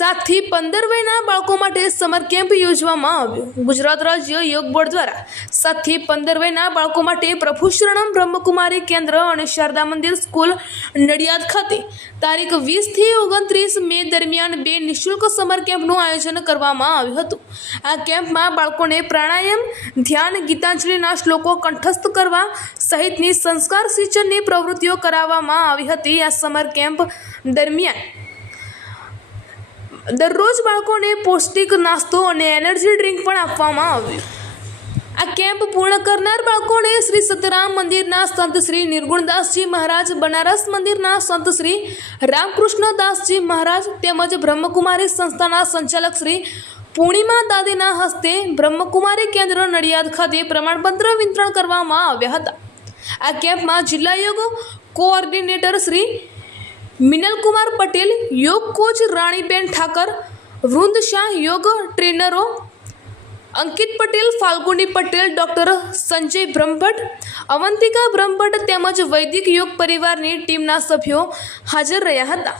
7 થી 15 વયના બાળકો માટે સમર કેમ્પ યોજવામાં આવ્યો। ગુજરાત રાજ્ય યોગ બોર્ડ દ્વારા 7 થી 15 વયના બાળકો માટે પ્રભુ શરણમ બ્રહ્મકુમારી કેન્દ્ર અને શારદા મંદિર સ્કૂલ નડિયાદ ખાતે તારીખ 20 થી 29 મે દરમિયાન 2 નિઃશુલ્ક સમર કેમ્પનું આયોજન કરવામાં આવ્યું હતું। આ કેમ્પમાં બાળકોને પ્રાણાયામ, ધ્યાન, ગીતાંજલિના શ્લોકો કંઠસ્થ કરવા સહિતની સંસ્કાર સિંચનની પ્રવૃત્તિઓ કરાવવામાં આવી હતી। આ સમર કેમ્પ દરમિયાન દરરોજ બાળકોને પૌષ્ટિક નાસ્તો અને એનર્જી ડ્રિંક પણ આપવામાં આવ્યું। આ કેમ્પ પૂર્ણ કરનાર બાળકોને શ્રી સતરામ મંદિરના સંત શ્રી નિર્ગુણદાસજી મહારાજ, બનારસ મંદિરના સંત શ્રી રામકૃષ્ણદાસજી મહારાજ તેમજ બ્રહ્મકુમારી સંસ્થાના સંચાલક શ્રી પૂર્ણિમા દાદીના હસ્તે બ્રહ્મકુમારી કેન્દ્ર નડિયાદ ખાતે પ્રમાણપત્ર વિતરણ કરવામાં આવ્યા હતા। આ કેમ્પમાં જિલ્લા યોગ કોઓર્ડિનેટર શ્રી મિનલકુમાર પટેલ, યોગ કોચ રાણીબેન ઠાકર, વૃંદ શાહ, યોગ ટ્રેનરો અંકિત પટેલ, ફાલ્ગુની પટેલ, ડૉક્ટર સંજય બ્રહ્મભટ્ટ, અવંતિકા બ્રહ્મભટ્ટ તેમજ વૈદિક યોગ પરિવારની ટીમના સભ્યો હાજર રહ્યા હતા।